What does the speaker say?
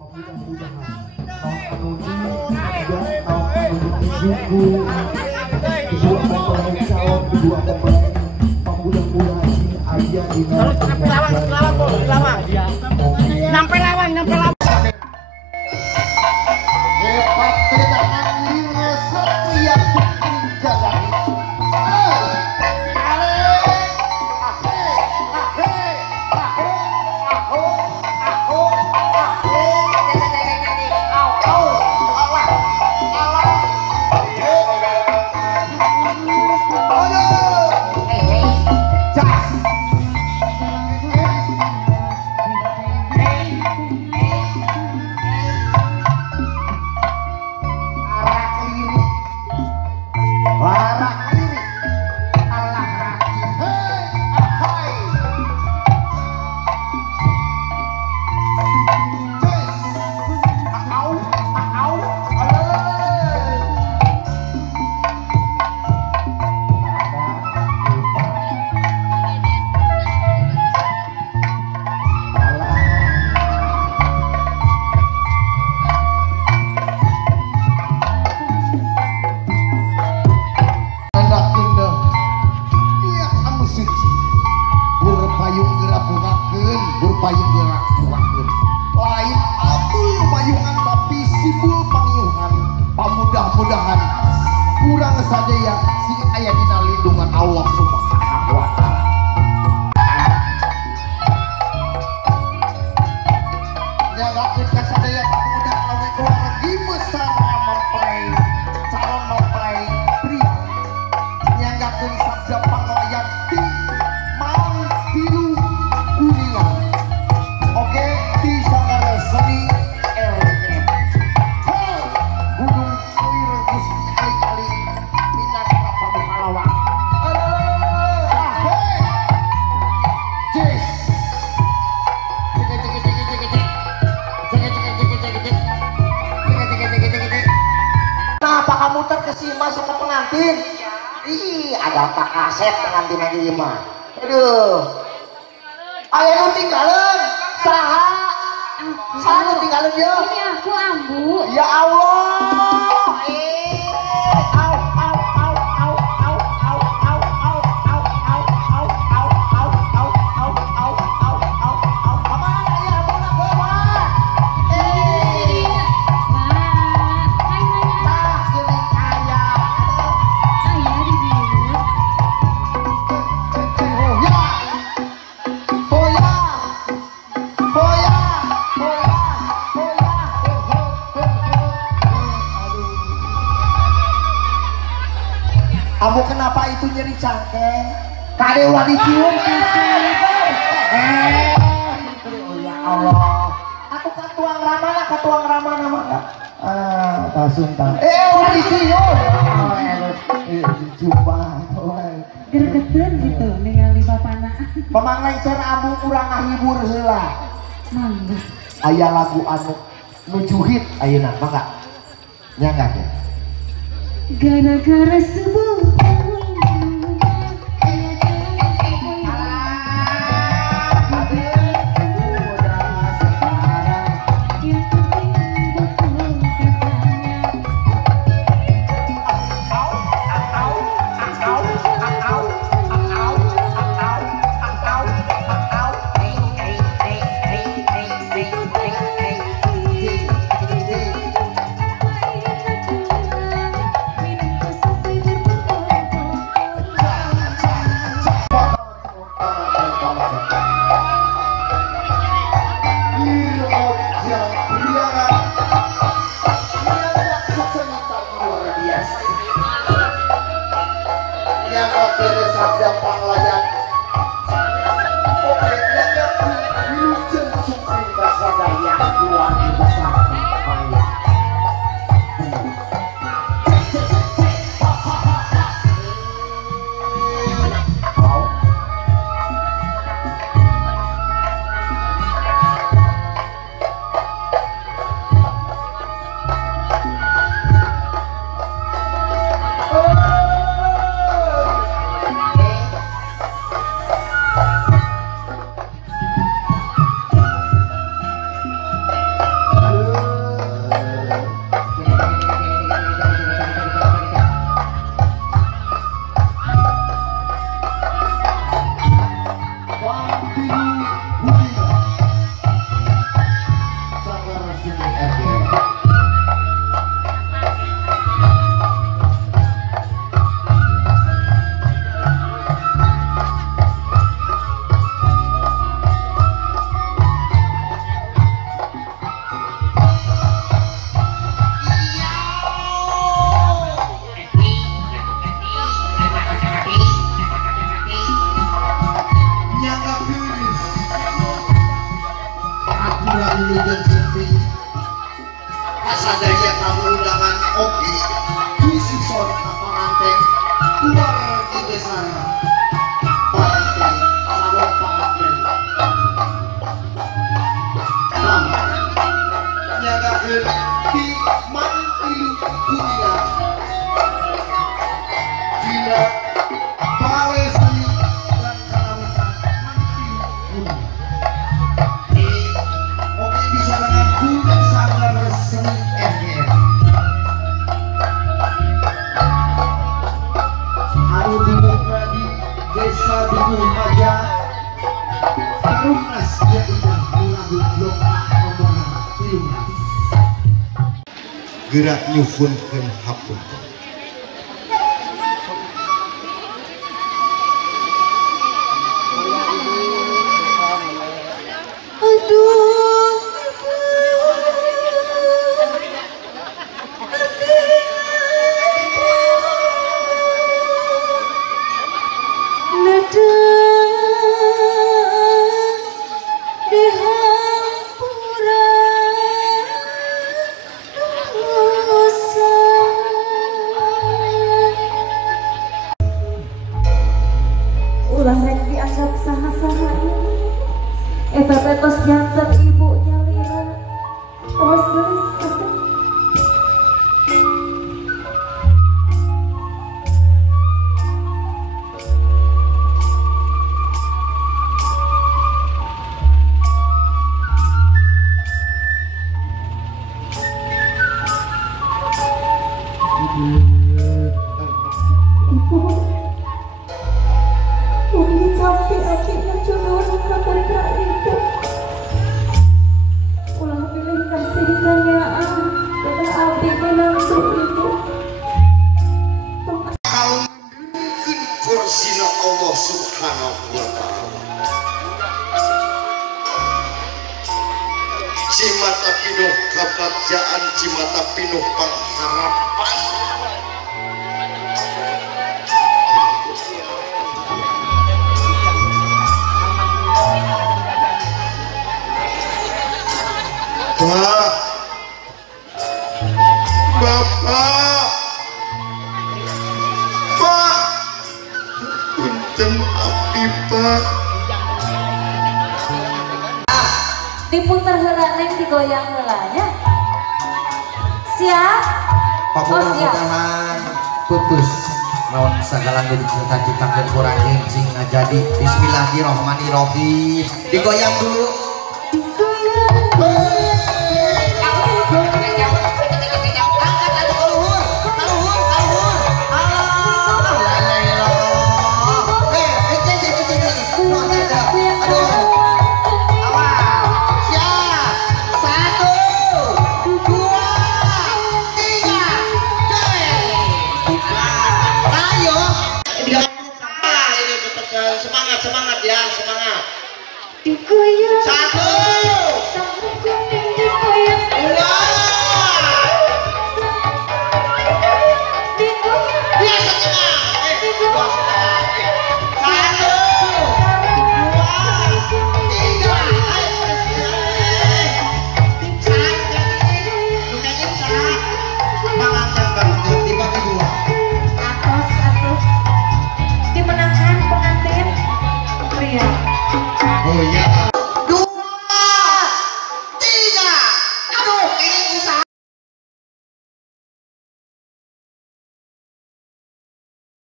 mudah-mudahan kedua pemain calon kedua pemain mudah-mudahan aja di Nampai lawang. hebat tendangan lima setiap jalan. Lain abul payungan tapi simbol pangiyuhan mudah-mudahan kurang saja ya si ayah dina lindungan Allah Subhanahu wa ta'ala. Nyagakeun ka sadaya pamuda awe keluarga besar mempelai calon mempelai pria nyagakeun sabda panglayan di mang biru kuningan. Oke, di Sanggar Seni LM. Gunung Koir Gusti Ali minat Papa Muhalawang. Jess. Kenapa kamu terkesima sama pengantin? Ih, ada Pak Asep pengantin lagi mah. Aduh. Ayo lu tinggalin. Saha nu tinggalin dia? Ini aku Ambu. Ya Allah. Ambu kenapa itu nyeri cangkeng? Kade ulah dicium kasih. Ya Allah. Aku katuang rama nama. Kasuntan. Ulah dicium. Jumpa. Gergeteun gitu ningali bapana. Pemanglencer ambu kurang ngahibur heula. Mangga. Aya lagu anu nujuhit ayeuna mangga. Nyangga ya. Gara-gara sebuah sadaya tamu undangan Oki khususon pengantin keluarga besar pengantin calon pengantin nama nyagakeun di mantilu dunia dina Palesi dan karawitan mantilu dunia Oki bisa mengaku sanggar seni RGM anu dimukna di desa Bingung Maja Karungnas dia indah mengandung loka nomor 13 gerak nyufunkeun hapunten ulah rek dianggap saha-saha pepetos jantan ibunya Lira tos geus ibu Umi tapi akhirnya jodoh putra itu ulah pilih kasih kayaan kepada abdi menantu ibu mungkin kursina Allah subhanahu wa ta'ala cimata pinuh kebagjaan cimata pinuh pengharapan Pak, Bapak, Pak, punten abdi Pak. diputer heula neng digoyang heula nya siap Pak mudah-mudahan putus naon segala nu dicita-citakeun kurang cing ngajadi bismillahirrahmanirrahim digoyang dulu Semangat ya, semangat. digoyang Satu, sama kuning digoyang dua, digoyang biasa setengah. Dua setengah. Satu, dua, tiga. atos dimenangkan pengantin pria